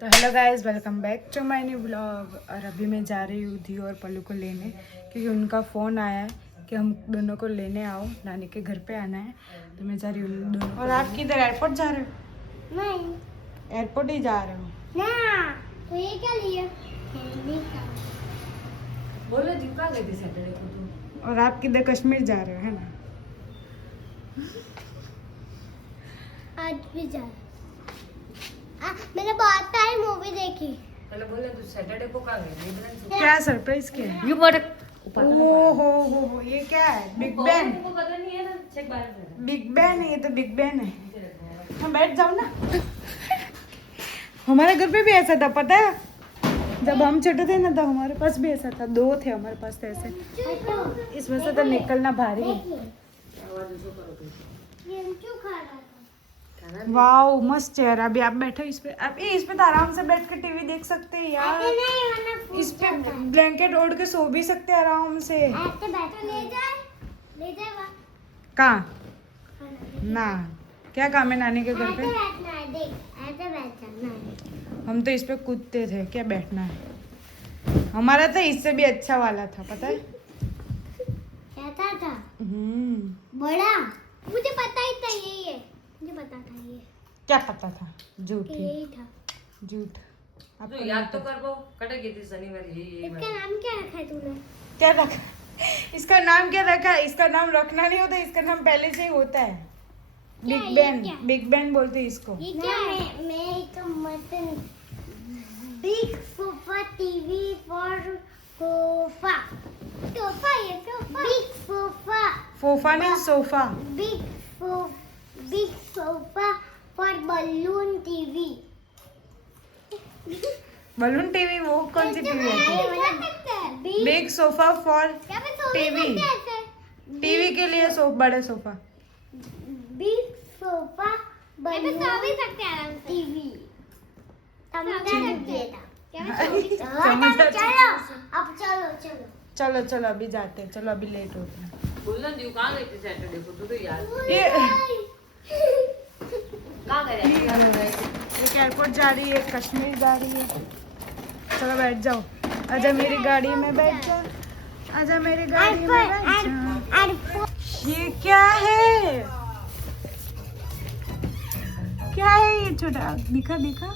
तो hello guys, welcome back to my new blog. और अभी मैं जा रही हूँ धी और पल्लू को लेने, क्योंकि उनका फ़ोन आया है कि हम दोनों को लेने आओ, नानी के घर पे आना है। तो मैं जा रही हूँ दोनों। और आप किधर एयरपोर्ट जा रहे हो? नहीं एयरपोर्ट ही जा रहे हो ना, तो ये क्या लिया? बोलो जी कहाँ गई थी सैटरडे को तू? और आप किधर कश्मीर जा रहे हो, है ना? आज भी जा मैंने बहुत सारी मूवी देखी। पहले बोले तू सैटरडे को कहाँ गई थी? क्या सरप्राइज क्या है? यू बट ओ हो, ये क्या है? Big Ben. को पता नहीं है ना, चेक बाहर से। बिग बैन है, ये तो बिग बैन है। हाँ, बैठ जाओ ना। हमारे घर पे भी ऐसा था, पता है? जब हम छोटे थे ना, तो हमारे पास भी ऐसा था। 2 थे हमारे पास तो ऐसे। इसमें से तो निकलना भारी है। आवाज उसको करो तू। ये क्यों खा रहा था? वाओ, मस्त चेहरा। अभी आप बैठो इस पे। अब इस पे तो आराम से बैठ के टीवी देख सकते हैं यार। ऐसे नहीं, वरना फूट इस पे जाता है। ब्लैंकेट ओढ़ के सो भी सकते हैं आराम से। ऐसे बैठो, ले जाए वहाँ कहाँ? खाना। ना, क्या काम है नानी के घर ऐसे पे? बैठना है, देख ऐसे बैठना है। हम तो इस पे कूदते थे, क्या बैठना है। हमारा तो इससे भी अच्छा वाला था, पता है? कैसा था? बड़ा। मुझे पता ही था यही है, मुझे पता था ये क्या पता था? झूठ कि थी, यही था। झूठ। तो आपको याद नहीं तो पता। कर पाओ, कटे गई थी शनिवार यही इसका नाम क्या रखा है तूने? क्या रखा? इसका नाम क्या रखा है? इसका नाम रखना नहीं होता, इसका नाम पहले से ही होता है। क्या बिग है, बैन। क्या? बिग बैन बोलते हैं इसको। ये क्या है? मैं एक mutton big sofa TV for sofa sofa ये सोफा बिग सोफा फोफा नहीं, sofa. Big sofa for balloon TV. Balloon TV वो कौन सी टीवी है? बिग बिग सोफा फॉर क्या मैं सो भी टीवी। सकते हैं ऐसे? टीवी के लिए बड़े सोफा। बिग सोफा बलून सो भी सकते हैं आराम से टीवी। चलो चलो अभी जाते हैं, चलो अभी लेट होते हैं। बोलना जी कहाँ गई थी सैटरडे को तू? तो याद ये कहाँ गए थे? एक एयरपोर्ट जा रही है, कश्मीर जा रही है। चलो बैठ जाओ, आजा मेरी गाड़ी में बैठ जाओ, आजा मेरी गाड़ी में बैठ जाओ। ये क्या है? क्या है ये? छोटा दिखा दिखा,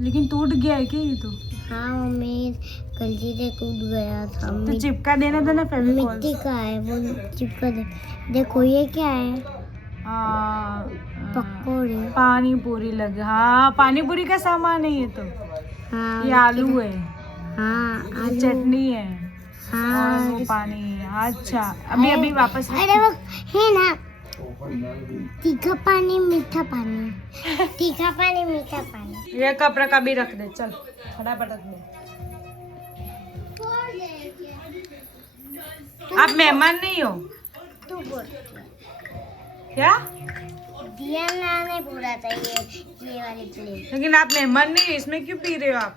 लेकिन टूट गया है क्या ये? तो हाँ मम्मी, गलती से टूट गया था। तो चिपका देना था ना फेविकॉल। मिट्टी का है वो, चिपका दे। देखो ये क्या है? पकौड़े। पानी पूरी लगे। हाँ, पानी पूरी का सामान है ये तो। हाँ ये आलू है, हाँ ये आलू। चटनी है, हाँ और वो पानी है। अच्छा, अभी अभी वापस अरे वो है ना, तीखा पानी मीठा पानी, तीखा पानी मीठा पानी। ये कपड़ा का भी रख दे, चल फटाफट रख दे। आप मेहमान नहीं हो तू बोल। क्या? दिया ना नहीं पूरा चाहिए ये वाली प्लेट। लेकिन आप मेहमान नहीं हो, इसमें क्यों पी रहे हो आप?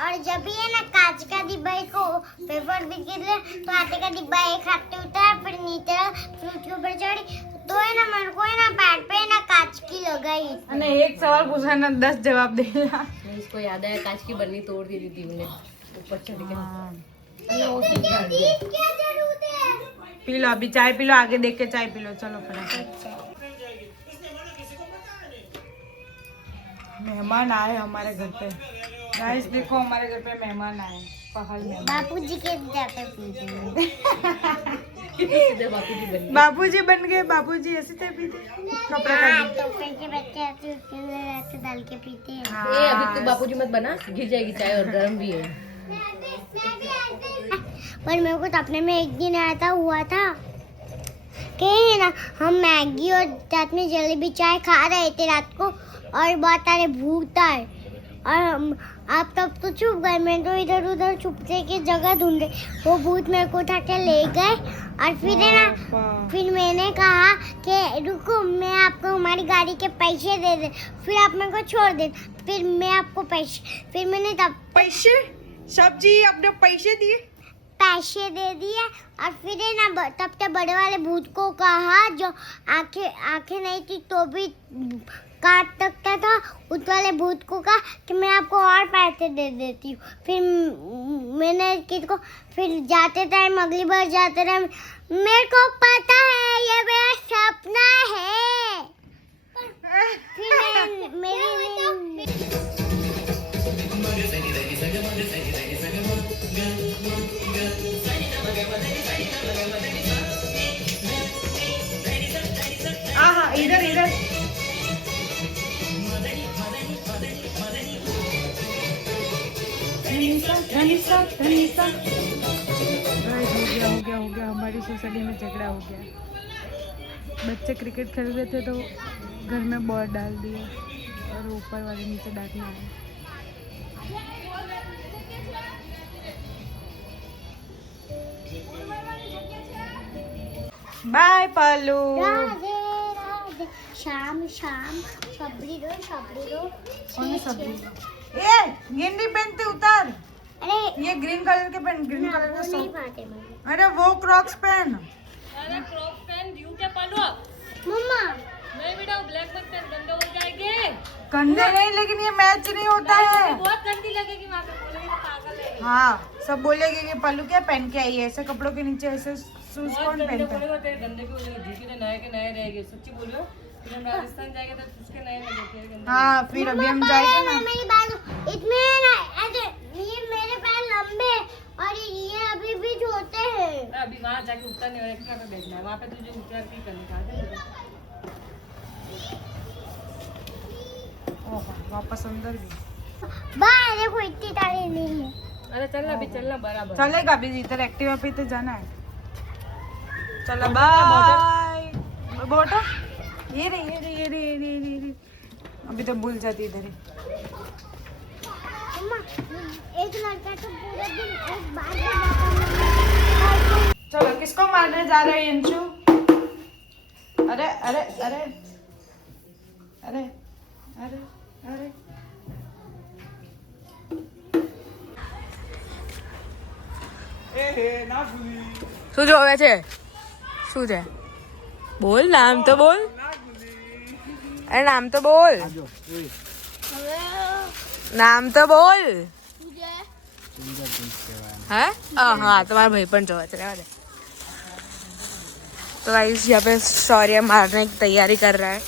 और जब भी है ना कांच का डिब्बा को पेपर बिक ले, तो आटे का डिब्बा एक हाथ पे उतार, फिर नीचे फ्रूट के ऊपर चढ़ी, तो है ना मेरे को है ना पैर पे ना कांच की लगाई। अरे एक सवाल पूछा ना 10 जवाब देना। नहीं, इसको याद है कांच की बर्नी तोड़ दी थी हमने ऊपर चढ़ के। हाँ। क्या जरूरत है? पी लो अभी, चाय पी लो, आगे देख के चाय पी लो। चलो फटाफट। मेहमान आए हमारे घर पे। गाइस देखो, हमारे घर पे मेहमान आए, पहल में। बापूजी के जाते पीते। सीधे बापू की बर्नी। बाबूजी बन गए। बाबूजी ऐसे थे पीते कपड़ा का हाँ, भी। तो के बच्चे आते हैं, उसके अंदर ऐसे डाल के पीते हैं। ए अभी तू बापू जी मत बना, गिर जाएगी चाय और गर्म भी है। पर मेरे को सपने में एक दिन ऐसा हुआ था कि ना हम मैगी और साथ में जलेबी चाय खा रहे थे रात को, और बहुत सारे भूत आए, और आप तब तो छुप गए। मैं तो इधर उधर छुपने की जगह ढूंढ रही, वो भूत मेरे को उठा के ले गए। और फिर है ना, फिर मैंने कहा कि रुको, मैं आपको हमारी गाड़ी के पैसे दे दे, फिर आप मेरे को छोड़ दे, फिर मैं आपको पैसे, फिर मैंने तब पैसे, सब्जी अपने पैसे दिए। पैसे दे दिए। और फिर है ना तब तक बड़े वाले भूत को कहा, जो आंखें नहीं थी तो भी काट सकता था, उस वाले भूत को कहा कि मैं आपको और पैसे दे देती हूँ। फिर मैंने किसको फिर जाते टाइम अगली बार जाते टाइम मेरे को पता है ये मेरा सपना है। फिर मेरी इधर इधर हो गया हमारी सोसाइटी में झगड़ा हो गया। बच्चे क्रिकेट खेल रहे थे तो घर में बॉल डाल दिए और ऊपर वाले नीचे डांटना है। बाय पालू। राधे राधे शाम शाम सबरी दो कौन सब्जी? ए गेंदी पहनते उतार। अरे ये ग्रीन कलर के पहन, ग्रीन कलर वो का नहीं सॉक्स। पाते मम्मी। अरे वो क्रॉक्स पहन। अरे क्रॉप पहन ड्यू क्या पालो? मम्मा नहीं बेटा वो ब्लैक मत पहन, गंदे हो जाएंगे। कंधे नहीं, लेकिन ये मैच नहीं होता है। बहुत गंदी लगेगी वहाँ पे, बोलेगी तो पागल है। हाँ, सब बोलेंगे कि पल्लू क्या पहन के आई है, ऐसे कपड़ों के नीचे ऐसे शूज बहुत कौन गंदे पहनता है? बोले होते हैं, गंदे भी बोले होते हैं, के नए के नए रहेंगे। सच्ची बोलो, फिर हम राजस्थान जाएंगे तो उसके नए लगते हैं गंदे। हाँ, फिर अभी हम जाएंगे ना। मेरी बात इसमें ना ऐसे ये मेरे पैर लंबे और ये अभी भी छोटे हैं। अभी वहाँ जाके उतरने और एक्स्ट्रा पे बैठना है, वहाँ पे तुझे उतर के करने का। ओह, वापस अंदर भी। बाय देखो इतनी तारीफ नहीं है। अरे चलना अभी, चलना बराबर। चलेगा अभी, इधर एक्टिवा पे तो जाना है। चलो बाय। बोटो ये रे ये रे ये रे ये रे ये रे। अभी तो भूल जाती इधर ही। मम्मा एक लड़का तो पूरा दिन एक बार में चलो किसको मारने जा रहे हैं अंशु? अरे अरे अरे अरे अरे अरे શું જોવે છે? શું છે? બોલ, નામ તો બોલ. અરે નામ તો બોલ. નામ તો બોલ. है? हाँ, तुम्हारा भाई पण जोवा चले वाले। तो गाइस यहाँ पे शौर्य मारने की तैयारी कर रहा है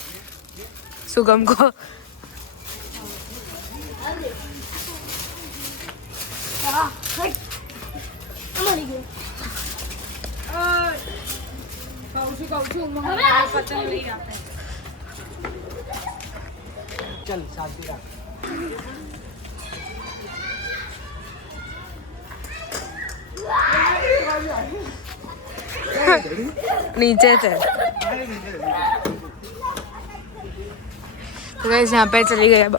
सुगम को। चल शादी का नीचे से तो गाइस यहाँ पे चली गई अब।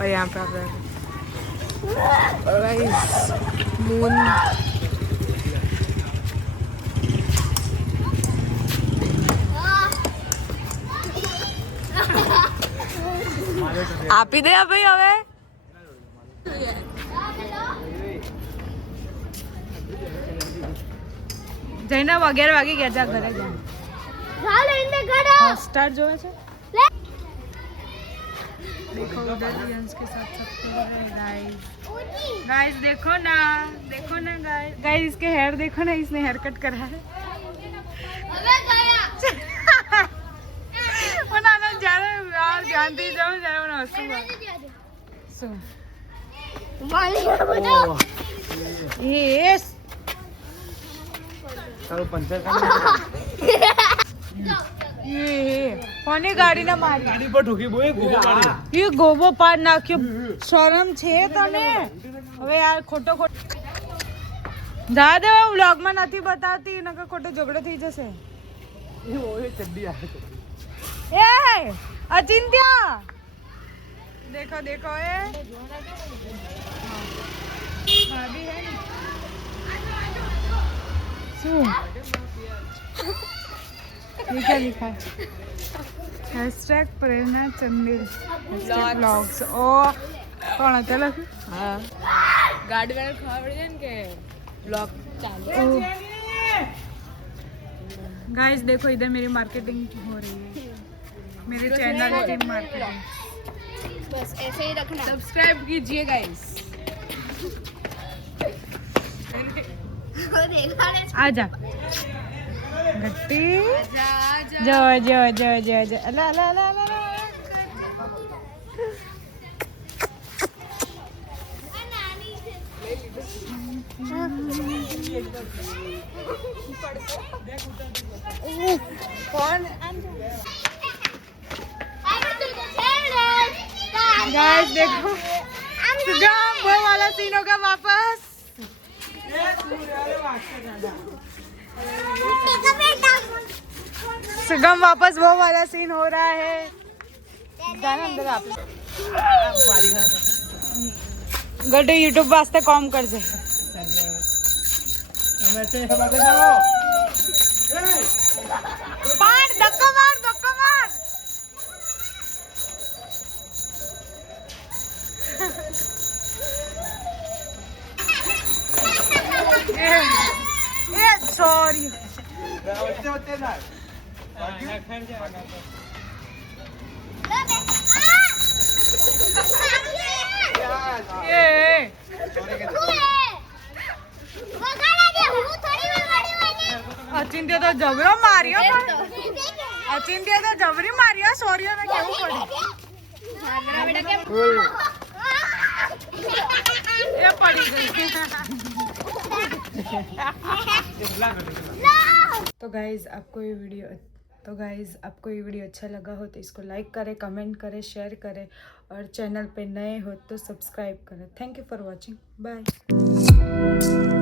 और यहाँ पे आप गाइस मून आप ही दे अभी हमें જઈને 11 વાગી ગયા, જા ઘરે જા। हॉटस्टार जो है देखो उधर भी अंश के साथ सब हैं गाइस। गाइस देखो ना गाइस। गाइस इसके हेयर देखो ना, इसने हेयर कट करा है। वो ना जा रहा है यार, ध्यान दे जाओ जा रहा हूं सो ये चलो पंचर कर ये कोने गाड़ी ना मारी, गाड़ी पर ठोकी बोए गोबो गाड़ी ये गोबो पार नाख्यो। शरम છે તને? હવે યાર ખોટો જા દે, વ્લોગ માં નથી બતાવતી, નકર ખોટો ઝઘડો થઈ જશે। ये ओए चड्डी आ ए अचिंत्या देखो देखो ए भाभी है नी શું ये क्या लिखा है? हैशटैग प्रेरणा चंदेल व्लॉग्स। ओ कौन आता लख्યું? हाँ गाड़ी वाले खबर पड़ी है कि ब्लॉग चालू। गाइस देखो इधर मेरी मार्केटिंग हो रही है, मेरे चैनल की मार्केटिंग। बस ऐसे ही रखना, सब्सक्राइब कीजिए गाइस। आजा गट्टी जो जो जो जो जो ला ला ला ला ला। कौन गाइस देखो सुगम वो वाला सीन होगा वापस। सुगम वापस वो वाला सीन हो रहा है। जाना अंदर आप गड्ढे यूट्यूब वास्ते काम कर जाए। मार धक्का मार धक्का मार। सॉरी अचिंत्य तो जबरो मारियो अचिंत्य तो जबरी मारियो सोरियो ने केवू पड़ी ये पड़ी गई। तो गाइज आपको ये वीडियो अच्छा लगा हो तो इसको लाइक करें, कमेंट करें, शेयर करें और चैनल पे नए हो तो सब्सक्राइब करें। Thank you for watching, bye.